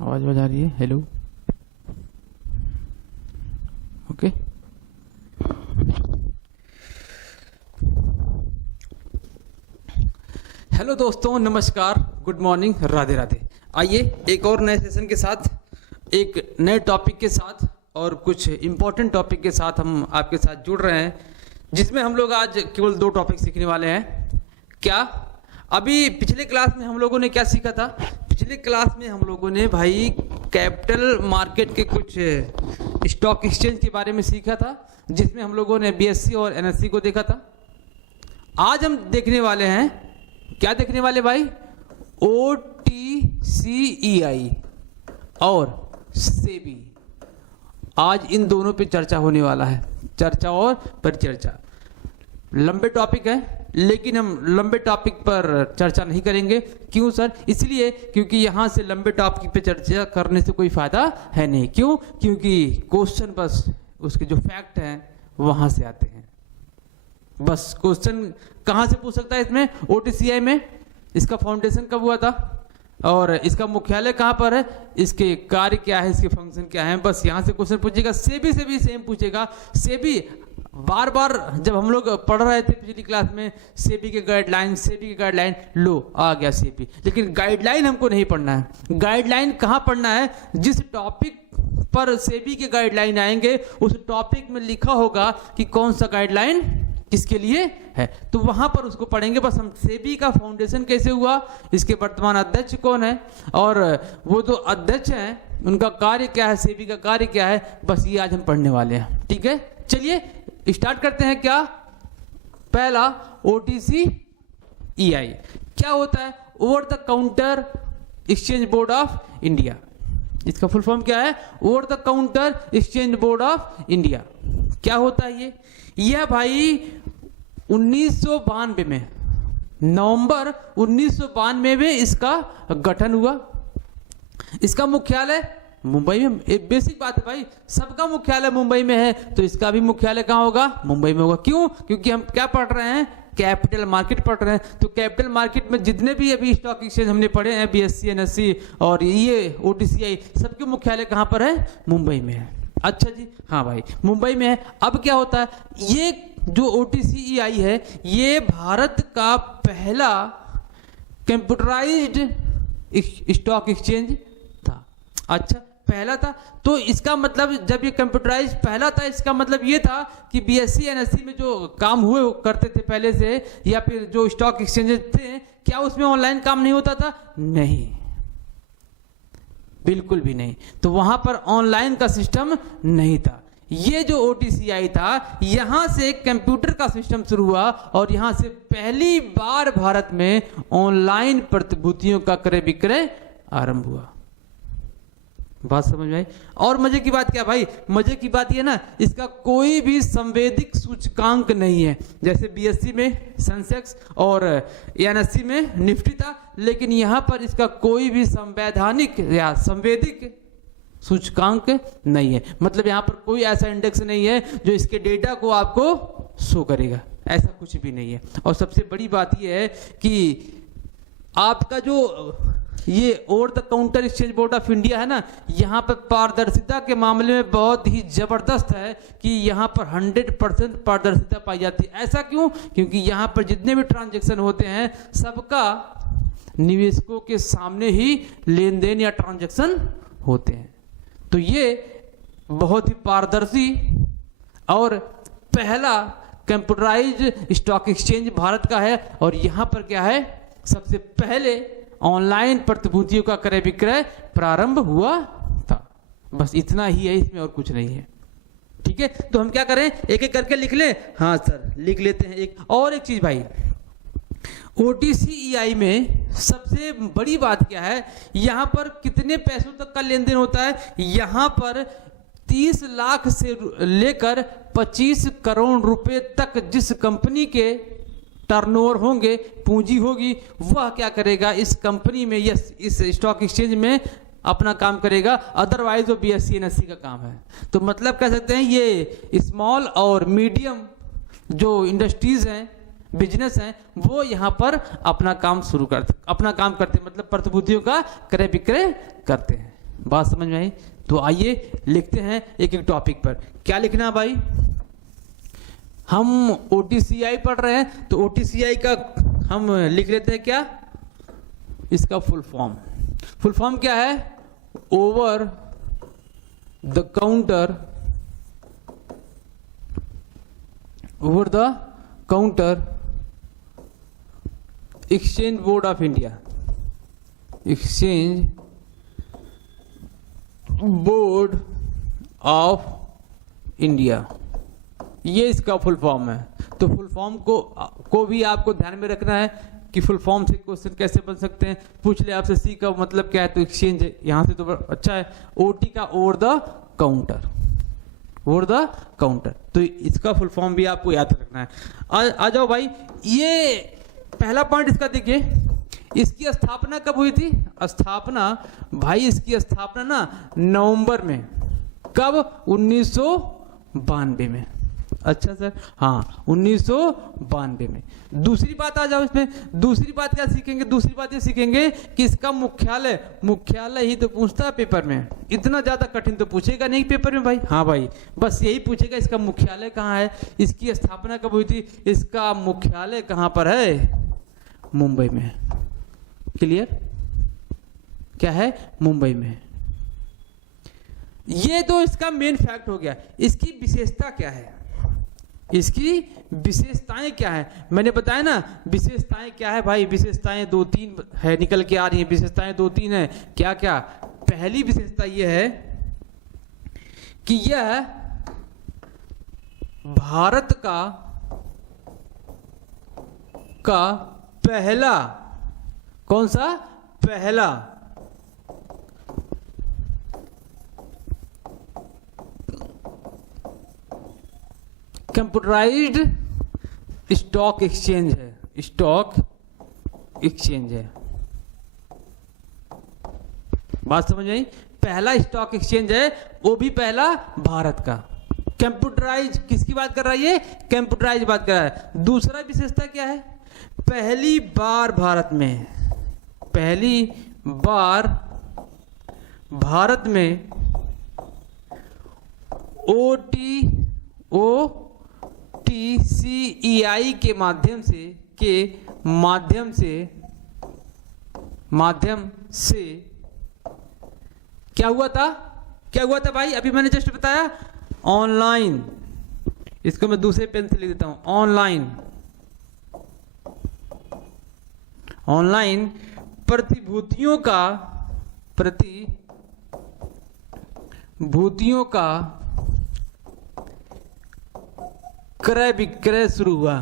आवाज बजा रही है। Hello, okay. हेलो दोस्तों, नमस्कार, गुड मॉर्निंग, राधे राधे। आइए एक और नए सेशन के साथ, एक नए टॉपिक के साथ और कुछ इम्पोर्टेंट टॉपिक के साथ हम आपके साथ जुड़ रहे हैं, जिसमें हम लोग आज केवल 2 टॉपिक सीखने वाले हैं। क्या? अभी पिछले क्लास में हम लोगों ने क्या सीखा था? पिछले क्लास में हम लोगों ने भाई कैपिटल मार्केट के कुछ स्टॉक एक्सचेंज के बारे में सीखा था, जिसमें हम लोगों ने बीएससी और एनएससी को देखा था। आज हम देखने वाले हैं, क्या देखने वाले भाई? OTCEI और सेबी। आज इन दोनों पे चर्चा होने वाला है, चर्चा और परिचर्चा। लंबे टॉपिक है, लेकिन हम लंबे टॉपिक पर चर्चा नहीं करेंगे। क्यों सर? इसलिए क्योंकि यहां से लंबे टॉपिक पे चर्चा करने से कोई फायदा है नहीं। क्यों? क्योंकि क्वेश्चन बस उसके जो फैक्ट हैं वहां से आते हैं। बस क्वेश्चन कहां से पूछ सकता है इसमें? OTCEI में। इसका फाउंडेशन कब हुआ था और इसका मुख्यालय कहां पर है, इसके कार्य क्या है, इसके फंक्शन क्या है, बस यहां से क्वेश्चन पूछेगा। सेबी से भी सेम पूछेगा। सेबी बार बार जब हम लोग पढ़ रहे थे पिछली क्लास में, सेबी के गाइडलाइन, सेबी के गाइडलाइन, लो आ गया सेबी। लेकिन गाइडलाइन हमको नहीं पढ़ना है। गाइडलाइन कहां पढ़ना है? जिस टॉपिक पर सेबी के गाइडलाइन आएंगे उस टॉपिक में लिखा होगा कि कौन सा गाइडलाइन किसके लिए है, तो वहां पर उसको पढ़ेंगे। बस हम सेबी का फाउंडेशन कैसे हुआ, इसके वर्तमान अध्यक्ष कौन है और वो जो अध्यक्ष हैं उनका कार्य क्या है, सेबी का कार्य क्या है, बस ये आज हम पढ़ने वाले हैं। ठीक है, चलिए स्टार्ट करते हैं। क्या? पहला OTCEI क्या होता है? Over the counter exchange board of India. इसका फुल फॉर्म क्या है? Over the counter exchange board of India. क्या होता है ये? यह भाई 1992 में, नवंबर 1992 में इसका गठन हुआ। इसका मुख्यालय मुंबई में। एक बेसिक बात है भाई, सबका मुख्यालय मुंबई में है, तो इसका भी मुख्यालय कहां होगा? मुंबई में होगा। क्यों? क्योंकि हम क्या पढ़ रहे हैं? कैपिटल मार्केट पढ़ रहे हैं। तो कैपिटल मार्केट में जितने भी अभी स्टॉक एक्सचेंज हमने पढ़े हैं, बीएससी, एनएससी और ये OTCEI, सबके मुख्यालय कहां पर है? मुंबई में है। अच्छा जी, हाँ भाई, मुंबई में है। अब क्या होता है? ये जो OTCEI है, ये भारत का पहला कंप्यूटराइज्ड स्टॉक एक्सचेंज था। अच्छा, पहला था, तो इसका मतलब जब ये कंप्यूटराइज पहला था, इसका मतलब ये था कि बीएससी एनएससी में जो काम हुए करते थे पहले से, या फिर जो स्टॉक एक्सचेंजेस थे, क्या उसमें ऑनलाइन काम नहीं होता था? नहीं, बिल्कुल भी नहीं। तो वहां पर ऑनलाइन का सिस्टम नहीं था। ये जो OTCEI था, यहां से कंप्यूटर का सिस्टम शुरू हुआ और यहां से पहली बार भारत में ऑनलाइन प्रतिभूतियों का क्रय विक्रय आरंभ हुआ। बात समझ में आई? और मजे की बात क्या भाई? मजे की बात ये ना, इसका कोई भी संवेदिक सूचकांक नहीं है। जैसे बीएससी में सेंसेक्स और एनएससी में निफ्टी था, लेकिन यहां पर इसका कोई भी संवैधानिक या संवेदिक सूचकांक नहीं है। मतलब यहां पर कोई ऐसा इंडेक्स नहीं है जो इसके डेटा को आपको शो करेगा, ऐसा कुछ भी नहीं है। और सबसे बड़ी बात यह है कि आपका जो ये over the counter exchange board of India है ना, यहाँ पर पारदर्शिता के मामले में बहुत ही जबरदस्त है कि यहाँ पर 100% पारदर्शिता पाई जाती है। ऐसा क्यों? क्योंकि यहाँ पर जितने भी ट्रांजैक्शन होते हैं, सबका निवेशकों के सामने ही लेन देन या ट्रांजैक्शन होते हैं। तो ये बहुत ही पारदर्शी और पहला कंप्यूटराइज्ड स्टॉक एक्सचेंज भारत का है। और यहाँ पर क्या है? सबसे पहले ऑनलाइन प्रतिभूतियों का क्रय विक्रय प्रारंभ हुआ था। बस इतना ही है, इसमें और कुछ नहीं है। ठीक है, तो हम क्या करें? एक एक करके लिख लें। हाँ सर, लिख लेते हैं। एक चीज भाई, OTCEI में सबसे बड़ी बात क्या है? यहां पर कितने पैसों तक का लेन देन होता है? यहां पर 30 लाख से लेकर 25 करोड़ रुपए तक जिस कंपनी के टर्नओवर होंगे, पूंजी होगी, वह क्या करेगा? इस कंपनी में, इस स्टॉक एक्सचेंज में अपना काम करेगा। अदरवाइज वो बीएससी एनएससी का काम है। तो मतलब कह सकते हैं ये स्मॉल और मीडियम जो इंडस्ट्रीज हैं बिजनेस हैं वो यहाँ पर अपना काम करते मतलब प्रतिभूतियों का क्रय विक्रय करते हैं। बात समझ में आई? तो आइए लिखते हैं एक एक टॉपिक पर। क्या लिखना है भाई? हम OTCI पढ़ रहे हैं तो OTCI का हम लिख लेते हैं क्या, इसका फुल फॉर्म क्या है? Over the counter exchange board of India, exchange board of India, ये इसका फुल फॉर्म है। तो फुल फॉर्म को भी आपको ध्यान में रखना है कि फुल फॉर्म से क्वेश्चन कैसे बन सकते हैं। पूछ ले आपसे सी का मतलब क्या है, तो एक्सचेंज है, यहां से तो अच्छा है। OT का ओवर द काउंटर, तो इसका फुल फॉर्म भी आपको याद रखना है। आ जाओ भाई, ये पहला पॉइंट इसका देखिए, इसकी स्थापना कब हुई थी? भाई इसकी स्थापना ना नवंबर में, कब? 1992 में। अच्छा सर, हाँ 1992 में। दूसरी बात आ जाओ इसमें, दूसरी बात क्या सीखेंगे? दूसरी बात ये सीखेंगे कि इसका मुख्यालय ही तो पूछता है पेपर में, इतना ज्यादा कठिन तो पूछेगा नहीं पेपर में भाई। हाँ भाई, बस यही पूछेगा इसका मुख्यालय कहाँ है, इसकी स्थापना कब हुई थी, इसका मुख्यालय कहाँ पर है? मुंबई में। क्लियर? क्या है? मुंबई में। ये तो इसका मेन फैक्ट हो गया। इसकी विशेषता क्या है? इसकी विशेषताएं क्या है? मैंने बताया ना विशेषताएं क्या है भाई, विशेषताएं 2-3 है निकल के आ रही है। विशेषताएं 2-3 है। क्या क्या? पहली विशेषता यह है कि यह भारत का पहला, कौन सा? पहला कंप्यूटराइज्ड स्टॉक एक्सचेंज है। बात समझ आई? पहला स्टॉक एक्सचेंज है, वो भी पहला भारत का। कंप्यूटराइज किसकी बात कर रहा है? ये कंप्यूटराइज बात कर रहा है। दूसरा विशेषता क्या है? पहली बार भारत में OTCEI के माध्यम से क्या हुआ था भाई? अभी मैंने जस्ट बताया, ऑनलाइन, इसको मैं दूसरे पेन से लिख देता हूं, ऑनलाइन प्रतिभूतियों का क्रय विक्रय शुरू हुआ।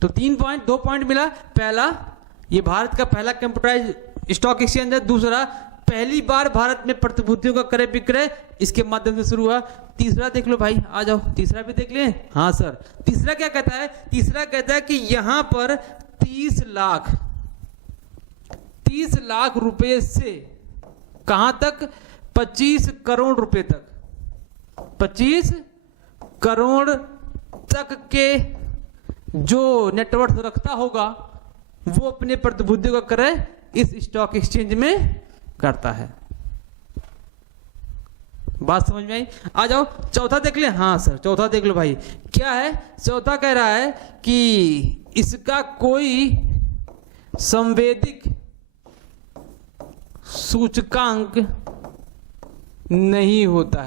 तो 2 पॉइंट मिला। पहला, ये भारत का पहला कंप्यूटराइज स्टॉक एक्सचेंज है। दूसरा, पहली बार भारत में प्रतिभूतियों का क्रय विक्रय इसके माध्यम से शुरू हुआ। तीसरा देख लो भाई, आ जाओ तीसरा भी देख लें। हाँ सर, तीसरा क्या कहता है? तीसरा कहता है कि यहां पर 30 लाख रुपए से कहां तक? 25 करोड़ रुपए तक, 25 करोड़ तक के जो नेटवर्थ रखता होगा वो अपने प्रतिभूतियों का क्रय इस स्टॉक एक्सचेंज में करता है। बात समझ में आई? आ जाओ चौथा देख ले। हाँ सर, चौथा देख लो भाई, क्या है? चौथा कह रहा है कि इसका कोई संवेदिक सूचकांक नहीं होता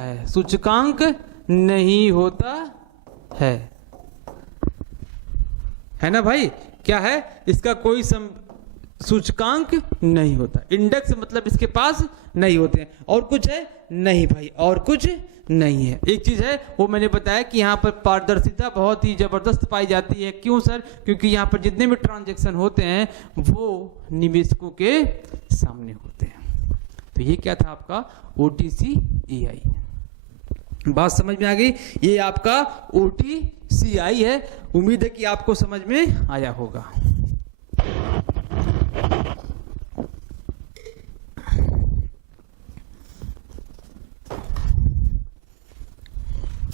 है ना भाई? क्या है? इसका कोई सूचकांक नहीं होता, इंडेक्स मतलब इसके पास नहीं होते हैं। और कुछ है? नहीं भाई, और कुछ नहीं है। एक चीज है वो मैंने बताया कि यहाँ पर पारदर्शिता बहुत ही जबरदस्त पाई जाती है। क्यों सर? क्योंकि यहाँ पर जितने भी ट्रांजैक्शन होते हैं वो निवेशकों के सामने होते हैं। तो ये क्या था आपका? OTCEI। बात समझ में आ गई? ये आपका OTCI है। उम्मीद है कि आपको समझ में आया होगा।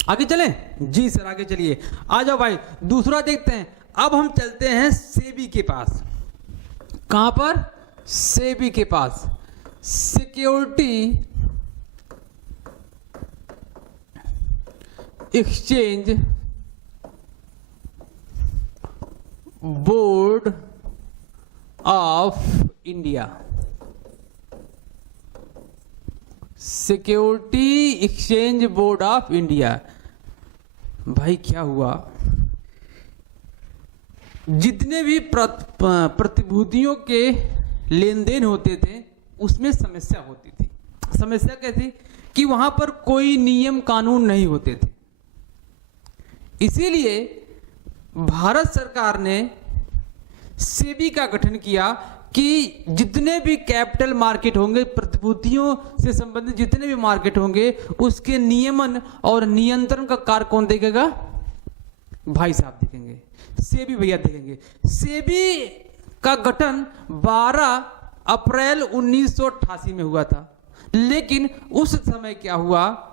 आगे चलें? जी सर आगे चलिए। आ जाओ भाई, दूसरा देखते हैं। अब हम चलते हैं सेबी के पास। कहां पर? सेबी के पास। Security exchange board of India. Security exchange board of India. भाई क्या हुआ, जितने भी प्रतिभूतियों के लेन देन होते थे उसमें समस्या होती थी। समस्या कैसी? कि वहां पर कोई नियम कानून नहीं होते थे। इसीलिए भारत सरकार ने सेबी का गठन किया कि जितने भी कैपिटल मार्केट होंगे, प्रतिभूतियों से संबंधित जितने भी मार्केट होंगे, उसके नियमन और नियंत्रण का कार्य कौन देखेगा? भाई साहब देखेंगे, सेबी भैया देखेंगे। सेबी का गठन 12 अप्रैल 1988 में हुआ था, लेकिन उस समय क्या हुआ,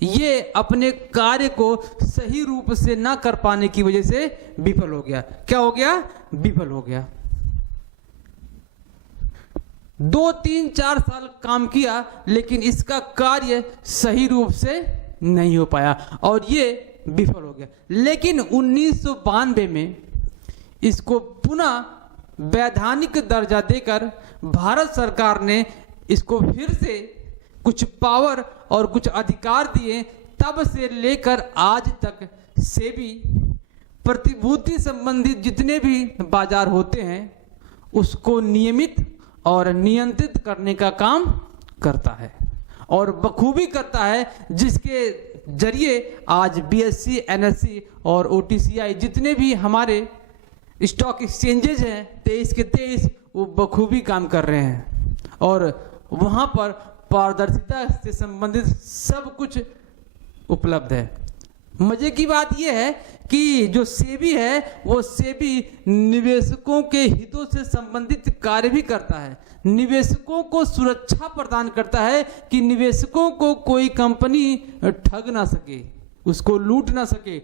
ये अपने कार्य को सही रूप से ना कर पाने की वजह से विफल हो गया। क्या हो गया? विफल हो गया। 2, 3, 4 साल काम किया, लेकिन इसका कार्य सही रूप से नहीं हो पाया और ये विफल हो गया। लेकिन 1992 में इसको पुनः वैधानिक दर्जा देकर भारत सरकार ने इसको फिर से कुछ पावर और कुछ अधिकार दिए। तब से लेकर आज तक सेबी प्रतिभूति संबंधित जितने भी बाजार होते हैं उसको नियमित और नियंत्रित करने का काम करता है और बखूबी करता है, जिसके जरिए आज बीएसई, एनएसई और ओटीसीआई जितने भी हमारे स्टॉक एक्सचेंजेज हैं 23 के 23 वो बखूबी काम कर रहे हैं और वहां पर पारदर्शिता से संबंधित सब कुछ उपलब्ध है। मजे की बात यह है कि जो सेबी है वो सेबी निवेशकों के हितों से संबंधित कार्य भी करता है। निवेशकों को सुरक्षा प्रदान करता है कि निवेशकों को कोई कंपनी ठग ना सके, उसको लूट ना सके,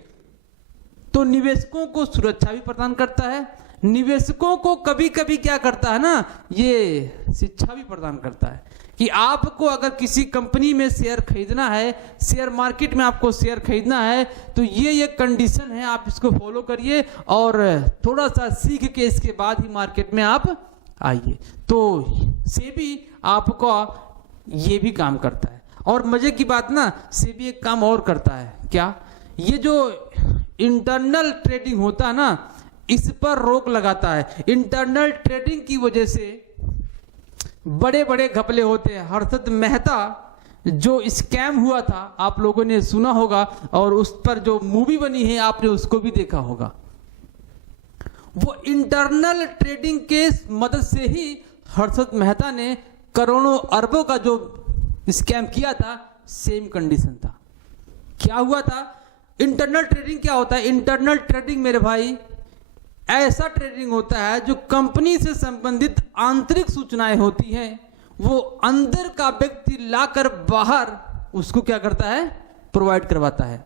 तो निवेशकों को सुरक्षा भी प्रदान करता है। निवेशकों को कभी कभी क्या करता है ना, ये शिक्षा भी प्रदान करता है कि आपको अगर किसी कंपनी में शेयर खरीदना है, शेयर मार्केट में आपको शेयर खरीदना है, तो ये कंडीशन है, आप इसको फॉलो करिए और थोड़ा सा सीख के इसके बाद ही मार्केट में आप आइए। तो सेबी आपको ये भी काम करता है। और मजे की बात ना, सेबी एक काम और करता है। क्या? ये जो इंटरनल ट्रेडिंग होता है ना, इस पर रोक लगाता है। इंटरनल ट्रेडिंग की वजह से बड़े बड़े घपले होते हैं। हर्षद मेहता जो स्कैम हुआ था आप लोगों ने सुना होगा और उस पर जो मूवी बनी है आपने उसको भी देखा होगा। वो इंटरनल ट्रेडिंग के मदद से ही हर्षद मेहता ने करोड़ों अरबों का जो स्कैम किया था, सेम कंडीशन था। क्या हुआ था? इंटरनल ट्रेडिंग क्या होता है? इंटरनल ट्रेडिंग मेरे भाई ऐसा ट्रेडिंग होता है जो कंपनी से संबंधित आंतरिक सूचनाएं होती हैं, वो अंदर का व्यक्ति लाकर बाहर उसको क्या करता है? प्रोवाइड करवाता है।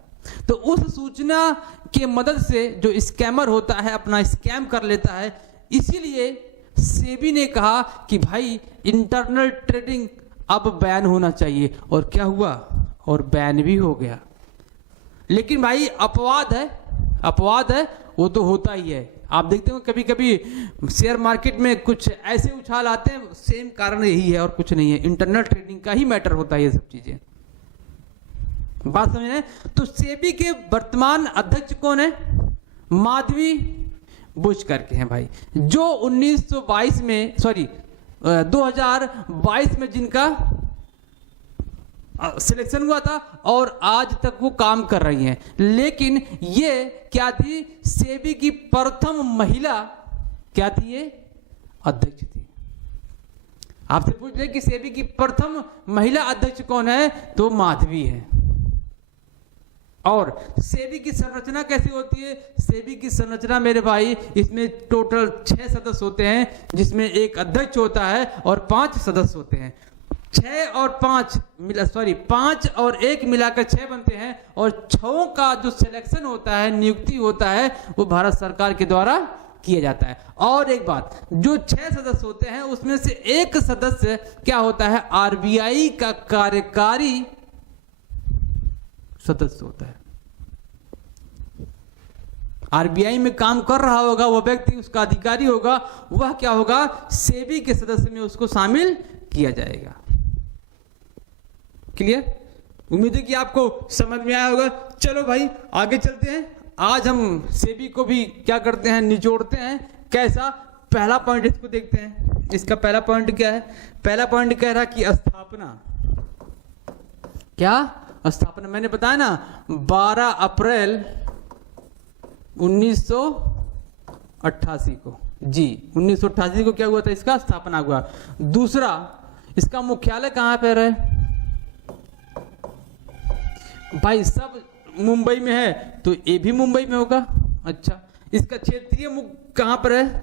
तो उस सूचना के मदद से जो स्कैमर होता है अपना स्कैम कर लेता है। इसीलिए सेबी ने कहा कि भाई इंटरनल ट्रेडिंग अब बैन होना चाहिए। और क्या हुआ? और बैन भी हो गया। लेकिन भाई अपवाद है, वो तो होता ही है। आप देखते हो कभी कभी शेयर मार्केट में कुछ ऐसे उछाल आते हैं, सेम कारण यही है और कुछ नहीं है। इंटरनल ट्रेडिंग का ही मैटर होता है ये सब चीजें। बात समझे? तो सेबी के वर्तमान अध्यक्ष कौन है? माधवी बुश करके हैं भाई, जो 2022 में जिनका सिलेक्शन हुआ था और आज तक वो काम कर रही हैं। लेकिन ये क्या थी? सेबी की प्रथम महिला क्या थी? ये अध्यक्ष थी। आपसे पूछ रहे कि सेबी की प्रथम महिला अध्यक्ष कौन है? तो माधवी है। और सेबी की संरचना कैसी होती है? सेबी की संरचना मेरे भाई, इसमें टोटल 6 सदस्य होते हैं, जिसमें एक अध्यक्ष होता है और 5 सदस्य होते हैं। 6 और 5 मिला, सॉरी 5 और 1 मिलाकर 6 बनते हैं, और 6 का जो सिलेक्शन होता है, नियुक्ति होता है, वो भारत सरकार के द्वारा किया जाता है। और एक बात, जो 6 सदस्य होते हैं उसमें से एक सदस्य क्या होता है, आरबीआई का कार्यकारी सदस्य होता है। आरबीआई में काम कर रहा होगा वो व्यक्ति, उसका अधिकारी होगा, वह क्या होगा, सेबी के सदस्य में उसको शामिल किया जाएगा। क्लियर? उम्मीद है कि आपको समझ में आया होगा। चलो भाई आगे चलते हैं। आज हम सेबी को भी क्या करते हैं, निचोड़ते हैं। कैसा? पहला पॉइंट इसको देखते हैं। इसका पहला पॉइंट क्या है? पहला पॉइंट कह रहा कि स्थापना। क्या स्थापना? मैंने बताया ना 12 अप्रैल 1988 को, जी 1988 को क्या हुआ था, इसका स्थापना हुआ। दूसरा, इसका मुख्यालय कहां पर है? भाई सब मुंबई में है तो ये भी मुंबई में होगा। अच्छा, इसका क्षेत्रीय मुख्य कहां पर है?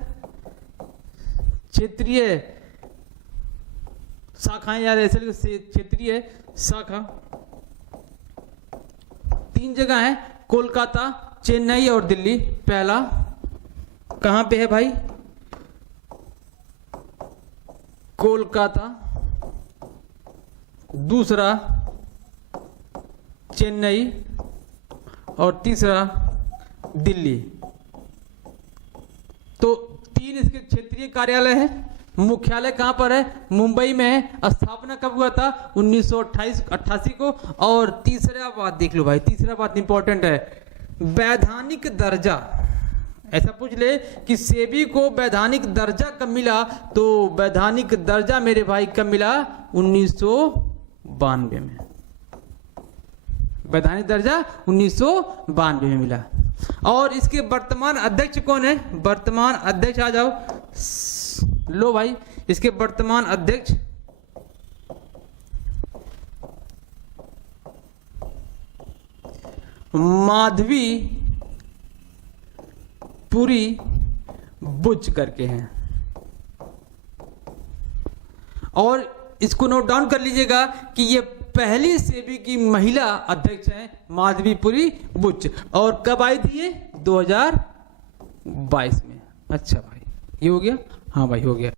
क्षेत्रीय शाखाएं यार, ऐसे क्षेत्रीय शाखा 3 जगह है, कोलकाता, चेन्नई और दिल्ली। पहला कहां पे है भाई? कोलकाता, दूसरा चेन्नई और तीसरा दिल्ली। तो 3 इसके क्षेत्रीय कार्यालय है। मुख्यालय कहां पर है? मुंबई में है। स्थापना कब हुआ था? 1988 को। और तीसरा बात देख लो भाई, तीसरा बात इंपॉर्टेंट है, वैधानिक दर्जा। ऐसा पूछ ले कि सेबी को वैधानिक दर्जा कब मिला, तो वैधानिक दर्जा मेरे भाई कब मिला? 1992 में। वैधानिक दर्जा 1992 में मिला। और इसके वर्तमान अध्यक्ष कौन है? वर्तमान अध्यक्ष आ जाओ, लो भाई, इसके वर्तमान अध्यक्ष माधवी पुरी बुच करके हैं। और इसको नोट डाउन कर लीजिएगा कि ये पहली सेबी की महिला अध्यक्ष हैं, माधवी पुरी बुच। और कब आई थी ये? 2022 में। अच्छा भाई, ये हो गया? हाँ भाई हो गया।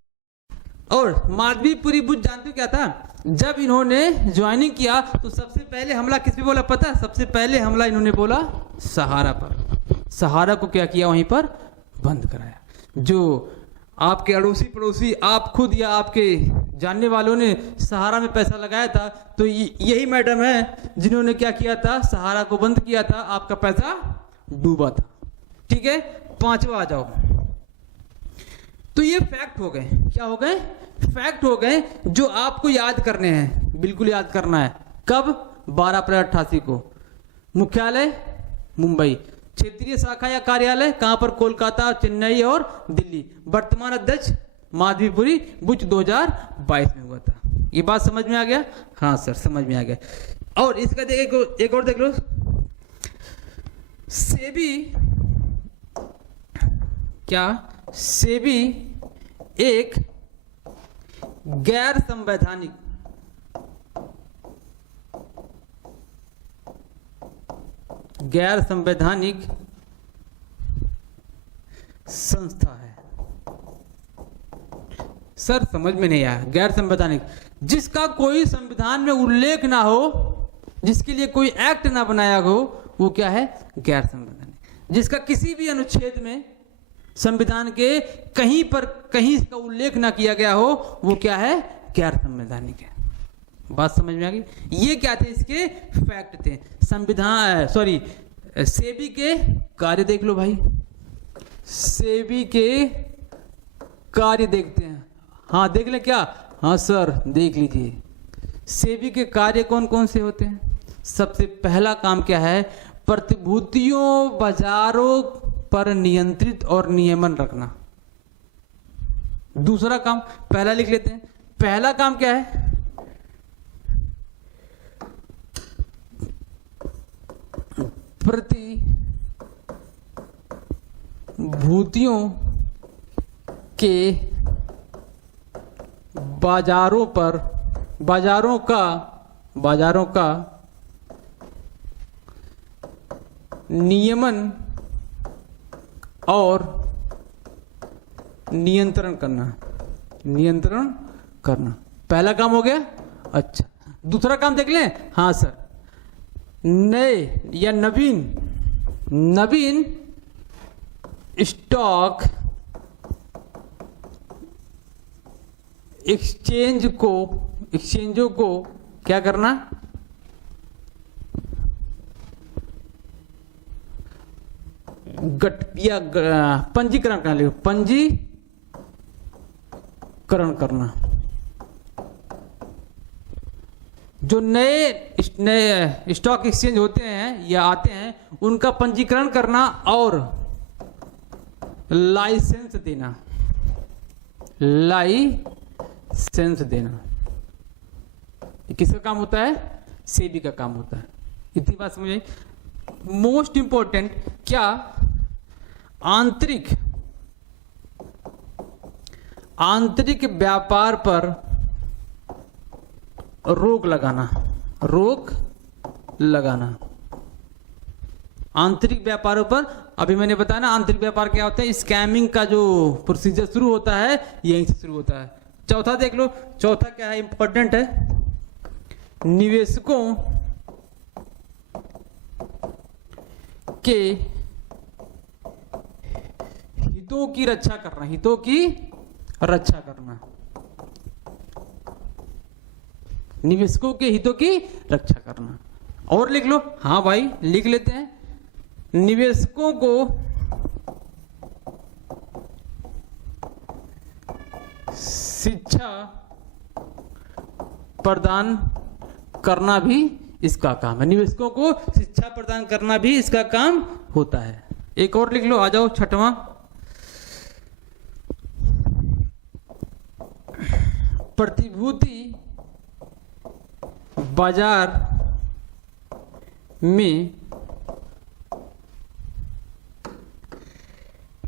और माधवी पुरी बुच जानते हो क्या था? जब इन्होंने ज्वाइनिंग किया तो सबसे पहले हमला किस पे बोला पता है? सबसे पहले हमला इन्होंने बोला सहारा पर। सहारा को क्या किया? वहीं पर बंद कराया। जो आपके अड़ोसी पड़ोसी, आप खुद या आपके जानने वालों ने सहारा में पैसा लगाया था, तो यही मैडम है जिन्होंने क्या किया था? सहारा को बंद किया था, आपका पैसा डूबा था। ठीक है, 5वां आ जाओ। तो ये फैक्ट हो गए। क्या हो गए? फैक्ट हो गए जो आपको याद करने हैं, बिल्कुल याद करना है। कब? 12 अप्रैल 88 को। मुख्यालय मुंबई, क्षेत्रीय शाखा या कार्यालय कहां पर? कोलकाता, चेन्नई और दिल्ली। वर्तमान अध्यक्ष माधवीपुरी बुच 2022 में हुआ था। ये बात समझ में आ गया? हाँ सर समझ में आ गया। और इसका देखो, एक और देख लो, सेबी क्या? सेबी एक गैर संवैधानिक संस्था है। सर समझ में नहीं आया। गैर संवैधानिक, जिसका कोई संविधान में उल्लेख ना हो, जिसके लिए कोई एक्ट ना बनाया हो, वो क्या है? गैर संवैधानिक। जिसका किसी भी अनुच्छेद में संविधान के कहीं इसका उल्लेख ना किया गया हो, वो क्या है? गैर संवैधानिक है। बात समझ में आ गई? ये क्या थे? इसके फैक्ट थे। संविधान सॉरी सेबी के कार्य देख लो भाई। सेबी के कार्य देखते हैं। हाँ देख ले क्या? हाँ सर देख लीजिए। सेबी के कार्य कौन कौन से होते हैं? सबसे पहला काम क्या है? प्रतिभूतियों बाजारों पर नियंत्रित और नियमन रखना। दूसरा काम, पहला लिख लेते हैं। पहला काम क्या है? प्रतिभूतियों के बाजारों पर बाजारों का नियमन और नियंत्रण करना पहला काम हो गया। अच्छा, दूसरा काम देख लें। हाँ सर, नए या नवीन स्टॉक एक्सचेंजों को क्या करना, पंजीकरण करना। जो नए स्टॉक एक्सचेंज होते हैं या आते हैं उनका पंजीकरण करना और लाइसेंस देना। किसका काम होता है? सेबी का काम होता है। इतनी बात समझे। मोस्ट इंपॉर्टेंट, क्या आंतरिक व्यापार पर रोक लगाना। आंतरिक व्यापारों पर, अभी मैंने बताया ना आंतरिक व्यापार क्या होता है। स्कैमिंग का जो प्रोसीजर शुरू होता है यहीं से शुरू होता है। चौथा देख लो, चौथा क्या है, इंपॉर्टेंट है। निवेशकों के हितों की रक्षा करना। निवेशकों के हितों की रक्षा करना। और लिख लो। हाँ भाई, लिख लेते हैं। निवेशकों को शिक्षा प्रदान करना भी इसका काम है। निवेशकों को शिक्षा प्रदान करना भी इसका काम होता है। एक और लिख लो, आ जाओ छठवां। प्रतिभूति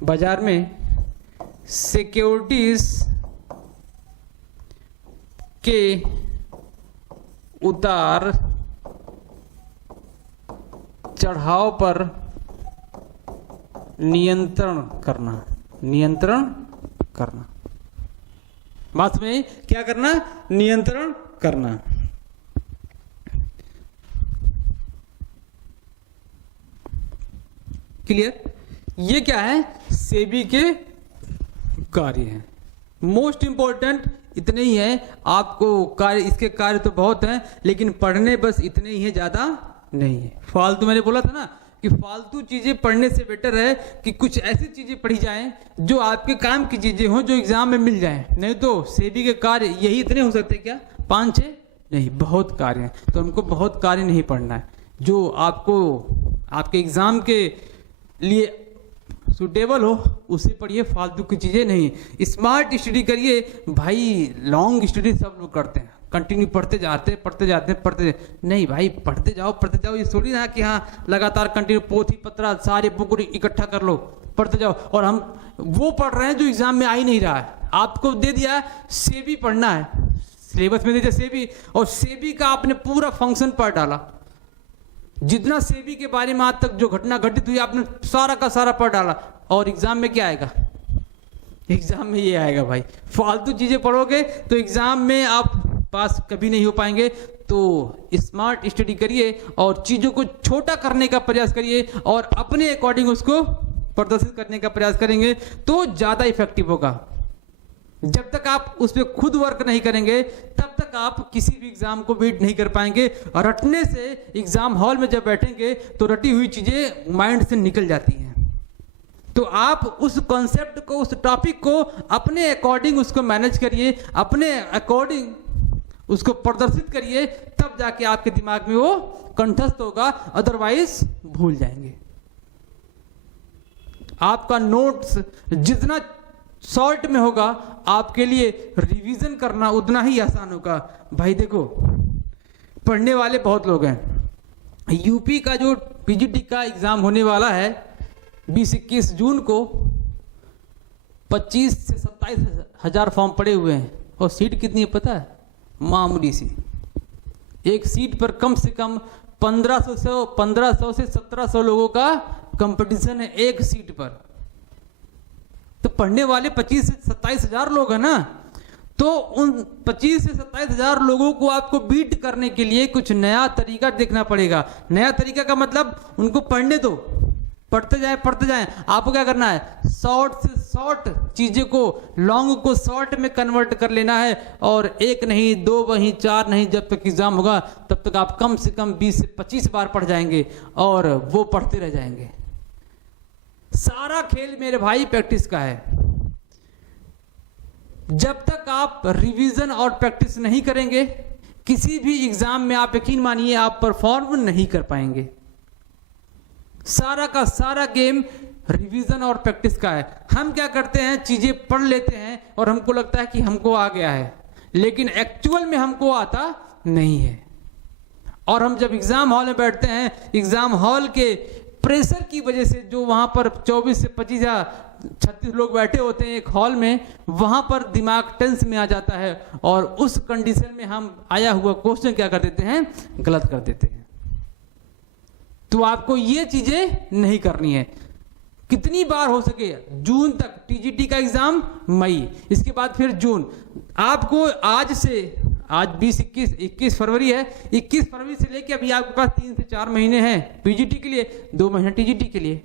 बाजार में सिक्योरिटीज के उतार चढ़ाव पर नियंत्रण करना। बात में क्या करना? नियंत्रण करना। क्लियर? ये क्या है? सेबी के कार्य हैं। मोस्ट इंपॉर्टेंट इतने ही है। आपको कार्य, इसके कार्य तो बहुत हैं, लेकिन पढ़ने बस इतने ही है, ज्यादा नहीं है। फालतू, मैंने बोला था ना कि फालतू चीजें पढ़ने से बेटर है कि कुछ ऐसी चीजें पढ़ी जाएं जो आपके काम की चीजें हों, जो एग्जाम में मिल जाएं। नहीं तो सेबी के कार्य यही इतने हो सकते क्या? 5-6 नहीं, बहुत कार्य हैं। तो हमको बहुत कार्य नहीं पढ़ना है। जो आपको आपके एग्जाम के लिए सुटेबल हो उसे पढ़िए, फालतू की चीजें नहीं। स्मार्ट स्टडी करिए भाई। लॉन्ग स्टडी सब लोग करते हैं, कंटिन्यू पढ़ते जाते नहीं भाई, पढ़ते जाओ। ये थोड़ी ना कि हाँ लगातार कंटिन्यू पोथी पत्रा सारे बुक इकट्ठा कर लो, पढ़ते जाओ। और हम वो पढ़ रहे हैं जो एग्जाम में आ ही नहीं रहा है। आपको दे दिया सेबी पढ़ना है, सिलेबस में दे दिया सेबी, और सेबी का आपने पूरा फंक्शन पढ़ डाला। जितना सेबी के बारे में आज तक जो घटना घटित हुई आपने सारा का सारा पढ़ डाला, और एग्जाम में क्या आएगा? एग्जाम में ये आएगा भाई। फालतू चीजें पढ़ोगे तो एग्जाम में आप पास कभी नहीं हो पाएंगे। तो स्मार्ट स्टडी करिए और चीजों को छोटा करने का प्रयास करिए और अपने अकॉर्डिंग उसको प्रदर्शित करने का प्रयास करेंगे तो ज्यादा इफेक्टिव होगा। जब तक आप उस पर खुद वर्क नहीं करेंगे तब तक आप किसी भी एग्जाम को बीट नहीं कर पाएंगे। और रटने से एग्जाम हॉल में जब बैठेंगे तो रटी हुई चीजें माइंड से निकल जाती हैं। तो आप उस कॉन्सेप्ट को, उस टॉपिक को अपने अकॉर्डिंग उसको मैनेज करिए, अपने अकॉर्डिंग उसको प्रदर्शित करिए, तब जाके आपके दिमाग में वो कंठस्थ होगा, अदरवाइज भूल जाएंगे। आपका नोट्स जितना शॉर्ट में होगा आपके लिए रिवीजन करना उतना ही आसान होगा। भाई देखो, पढ़ने वाले बहुत लोग हैं। यूपी का जो पीजीटी का एग्जाम होने वाला है 20-21 जून को, 25 से 27 हजार फॉर्म पड़े हुए हैं। और सीट कितनी है पता है? मामूली सी। एक सीट पर कम से कम 1500 से 1700 लोगों का कंपटीशन है एक सीट पर। तो पढ़ने वाले 25 से 27 हजार लोग हैं ना, तो उन 25 से 27 हजार लोगों को आपको बीट करने के लिए कुछ नया तरीका देखना पड़ेगा। नया तरीका का मतलब उनको पढ़ने दो, पढ़ते जाएं। आपको क्या करना है, शॉर्ट से शॉर्ट चीजें को, लॉन्ग को शॉर्ट में कन्वर्ट कर लेना है। और एक नहीं, दो नहीं, चार नहीं, जब तक एग्जाम होगा तब तक आप कम से कम 20 से 25 बार पढ़ जाएंगे और वो पढ़ते रह जाएंगे। सारा खेल मेरे भाई प्रैक्टिस का है। जब तक आप रिवीजन और प्रैक्टिस नहीं करेंगे, किसी भी एग्जाम में आप यकीन मानिए आप परफॉर्म नहीं कर पाएंगे। सारा का सारा गेम रिवीजन और प्रैक्टिस का है। हम क्या करते हैं, चीजें पढ़ लेते हैं और हमको लगता है कि हमको आ गया है, लेकिन एक्चुअल में हमको आता नहीं है। और हम जब एग्जाम हॉल में बैठते हैं, एग्जाम हॉल के प्रेशर की वजह से, जो वहां पर 24 से 25 या 36 लोग बैठे होते हैं एक हॉल में, वहां पर दिमाग टेंस में आ जाता है और उस कंडीशन में हम आया हुआ क्वेश्चन क्या कर देते हैं, गलत कर देते हैं। तो आपको ये चीजें नहीं करनी है। कितनी बार हो सके, जून तक टीजीटी का एग्जाम, मई, इसके बाद फिर जून। आपको आज 21 फरवरी है, 21 फरवरी से लेके अभी आपके पास 3 से 4 महीने हैं पीजीटी के लिए, 2 महीने टीजीटी के लिए।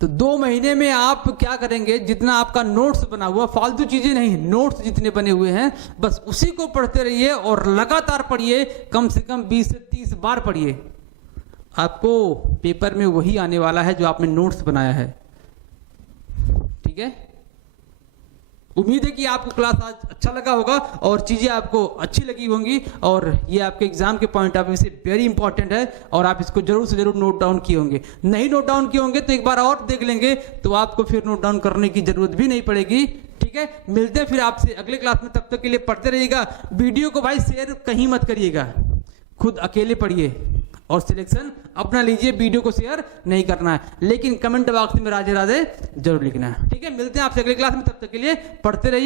तो 2 महीने में आप क्या करेंगे, जितना आपका नोट्स बना हुआ, फालतू चीजें नहीं, नोट्स जितने बने हुए हैं बस उसी को पढ़ते रहिए और लगातार पढ़िए, कम से कम 20 से 30 बार पढ़िए। आपको पेपर में वही आने वाला है जो आपने नोट्स बनाया है। ठीक है, उम्मीद है कि आपको क्लास आज अच्छा लगा होगा और चीजें आपको अच्छी लगी होंगी और ये आपके एग्जाम के पॉइंट ऑफ व्यू से वेरी इंपॉर्टेंट है और आप इसको जरूर से जरूर नोट डाउन किए होंगे। नहीं नोट डाउन किए होंगे तो एक बार और देख लेंगे, तो आपको फिर नोट डाउन करने की जरूरत भी नहीं पड़ेगी। ठीक है, मिलते हैं फिर आपसे अगले क्लास में। तब तक के लिए पढ़ते रहिएगा। वीडियो को भाई शेयर कहीं मत करिएगा, खुद अकेले पढ़िए और सिलेक्शन अपना लीजिए। वीडियो को शेयर नहीं करना है, लेकिन कमेंट बॉक्स में राधे राधे जरूर लिखना है। ठीक है, मिलते हैं आपसे अगले क्लास में। तब तक के लिए पढ़ते रहिए।